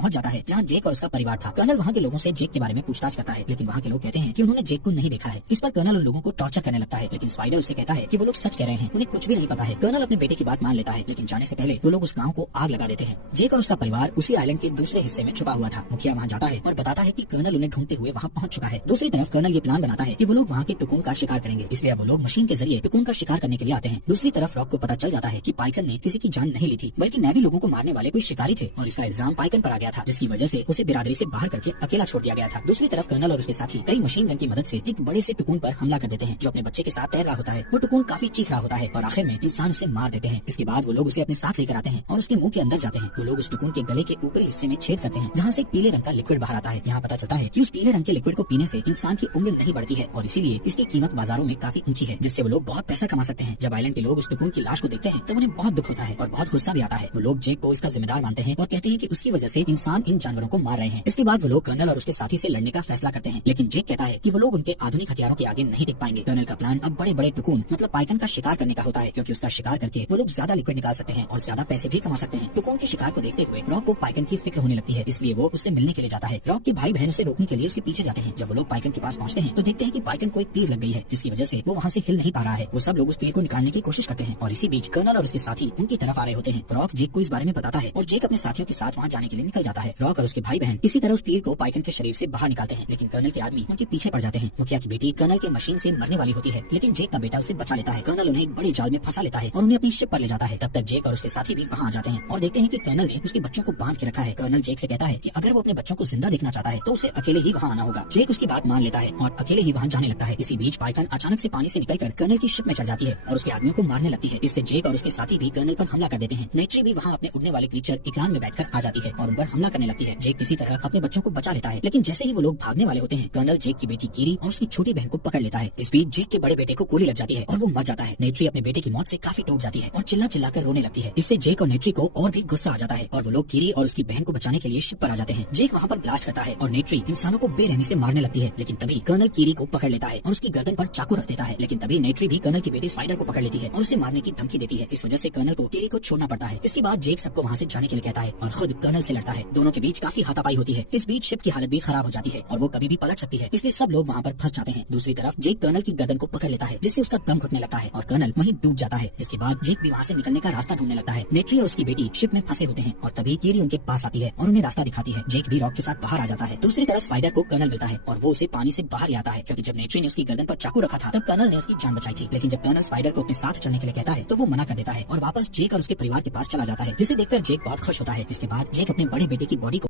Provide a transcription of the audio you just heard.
पहुंच जाता है जहां जेक और उसका परिवार था। कर्नल वहां के लोगों से जेक के बारे में पूछताछ करता है, लेकिन वहां के लोग कहते हैं कि उन्होंने जेक को नहीं देखा है। इस पर कर्नल उन लोगों को टॉर्चर करने लगता है, लेकिन स्पाइडर उससे कहता है कि वो लोग सच कह रहे हैं, उन्हें कुछ भी नहीं पता है। कर्नल अपने बेटे की बात मान लेता है, लेकिन जाने से पहले वो लोग उस गाँव को आग लगा देते हैं। जेक और उसका परिवार उसी आइलैंड के दूसरे हिस्से में छुपा हुआ था। मुखिया वहाँ जाता है और बताता है कि कर्नल उन्हें ढूंढते हुए वहाँ पहुंच चुका है। दूसरी तरफ कर्नल ये प्लान बनाता है कि वो लोग वहाँ के टुकुन का शिकार करेंगे, इसलिए वो लोग मशीन के जरिए टुकुन का शिकार करने के लिए आते हैं। दूसरी तरफ रॉक को पता चल जाता है कि पाइकन ने किसी की जान नहीं ली थी, बल्कि नेवी लोगों को मारने वाले कोई शिकारी थे और इसका इल्जाम पाइकन पर आ गया था, जिसकी वजह से उसे बिरादरी से बाहर करके अकेला छोड़ दिया गया था। दूसरी तरफ कर्नल और उसके साथी कई मशीन गन की मदद से एक बड़े से टुकुन पर हमला कर देते हैं, जो अपने बच्चे के साथ तैर रहा होता है। वो टुकुन काफी चीख रहा होता है और आखिर में इंसान उसे मार देते हैं। इसके बाद वो लोग उसे अपने साथ लेकर आते हैं और उसके मुंह के अंदर जाते हैं। वो लोग उस टुकुन के गले के ऊपरी हिस्से में छेद करते हैं, जहाँ से एक पीले रंग का लिक्विड बाहर आता है। यहाँ पता चलता है कि उस पीले रंग के लिक्विड को पीने से इंसान की उम्र नहीं बढ़ती है और इसीलिए इसकी कीमत बाजारों में काफी ऊंची है, जिससे वो लोग बहुत पैसा कमा सकते हैं। जब आइलैंड के लोग उस टुकुन की लाश को देखते हैं तब उन्हें बहुत दुख होता है और बहुत गुस्सा भी आता है। वो लोग जेक को इसका जिम्मेदार मानते हैं और कहते हैं कि उसकी वजह से इंसान इन जानवरों को मार रहे हैं। इसके बाद वो लोग कर्नल और उसके साथी से लड़ने का फैसला करते हैं, लेकिन जेक कहता है कि वो लोग उनके आधुनिक हथियारों के आगे नहीं टिक पाएंगे। कर्नल का प्लान अब बड़े बड़े टुकुन मतलब पाइकन का शिकार करने का होता है, क्योंकि उसका शिकार करके वो लोग ज्यादा लिक्विड निकाल सकते हैं और ज्यादा पैसे भी कमा सकते हैं। टुकुन के शिकार को देखते हुए रॉक को पाइकन की फिक्र होने लगती है, इसलिए वो उससे मिलने के लिए जाता है। रॉक के भाई बहन उसे रोकने के लिए उसके पीछे जाते हैं। जब वो लोग पाइकन के पास पहुंचते हैं तो देखते हैं कि पाइकन को एक तीर लग गई है, जिसकी वजह से वो वहाँ से हिल नहीं पा रहा है। वो सब लोग उस तीर को निकालने की कोशिश करते हैं और इसी बीच कर्नल और उसके साथी उनकी तरफ आ रहे होते हैं। रॉक जेक को इस बारे में बताता है और जेक अपने साथियों के साथ वहाँ जाने के लिए निकल जाता है। रॉक और उसके भाई बहन किसी तरह उस तीर को पाइकन के शरीर से बाहर निकालते हैं, लेकिन कर्नल के आदमी उनके पीछे पड़ जाते हैं। मुखिया की बेटी कर्नल के मशीन से मरने वाली होती है, लेकिन जेक का बेटा उसे बचा लेता है। कर्नल उन्हें एक बड़ी जाल में फंसा लेता है और उन्हें अपनी शिप पर ले जाता है। तब तक जेक और उसके साथी भी वहाँ आ जाते हैं और देखते हैं कि कर्नल ने उसके बच्चों को बांध के रखा है। कर्नल जेक से कहता है कि अगर वो अपने बच्चों को जिंदा देखना चाहता है तो उसे अकेले ही वहाँ आना होगा। जेक उसकी बात मान लेता है और अकेले ही वहाँ जाने लगता है। इसी बीच पाइथन अचानक से पानी से निकलकर कर्नल की शिप में चढ़ जाती है और उसके आदमियों को मारने लगती है। इससे जेक और उसके साथी भी कर्नल पर हमला कर देते हैं। नेट्री भी वहाँ अपने उड़ने वाले क्रीचर इकरान में बैठकर आ जाती है और उन पर हमला करने लगती है। जेक किसी तरह अपने बच्चों को बचा लेता है, लेकिन जैसे ही वो लोग भागने वाले होते हैं कर्नल जेक की बेटी कीरी और उसकी छोटी बहन को पकड़ लेता है। इस बीच जेक के बड़े बेटे को गोली लग जाती है और वो मर जाता है। नेट्री अपने बेटे की मौत से काफी टूट जाती है और चिल्ला चिल्ला कर रोने लगती है। इससे जेक और नेट्री को और भी गुस्सा आ जाता है और वो लोग कीरी और उसकी बहन को बचाने के लिए शिप पर आ जाते हैं। जेक वहाँ पर ब्लास्ट करता है और नेट्री इंसानों को बेरहमी से मारने लगती है, लेकिन तभी कर्नल कीरी को पकड़ लेता है और उसकी गर्दन पर चाकू रख देता है। लेकिन तभी नेट्री भी कर्नल की बेटी स्पाइडर को पकड़ लेती है और उसे मारने की धमकी देती है। इस वजह से कर्नल को कीरी को छोड़ना पड़ता है। इसके बाद जेक सबको वहाँ से जाने के लिए कहता है और खुद कर्नल से लड़ता है। दोनों के बीच काफी हाथापाई होती है। इस बीच शिप की हालत भी खराब हो जाती है और वो कभी भी पलट सकती है, इसलिए सब लोग वहाँ पर फंस जाते हैं। दूसरी तरफ जेक कर्नल की गर्दन को पकड़ लेता है, जिससे उसका दम घुटने लगता है और कर्नल वहीं डूब जाता है। इसके बाद जेक भी वहाँ से निकलने का रास्ता ढूंढने लगता है। नेट्री और उसकी बेटी शिप में फंसे होते हैं और तभी कीरी उनके पास आती है और उन्हें रास्ता दिखाती है। जेक भी रॉक के साथ बाहर आ जाता है। दूसरी तरफ स्पाइडर को कर्नल मिलता है और वो उसे पानी से बाहर ले आता है, क्योंकि जब नेट्री ने उसकी गर्दन पर चाकू रखा था तब कर्नल ने उसकी जान बचाई थी। लेकिन जब कर्नल स्पाइडर को अपने साथ चलने के लिए कहता है तो वो मना कर देता है और वापस जेक और उसके परिवार के पास चला जाता है, जिसे देखकर जेक बहुत खुश होता है। इसके बाद जेक अपने बड़े बेटे की बॉडी को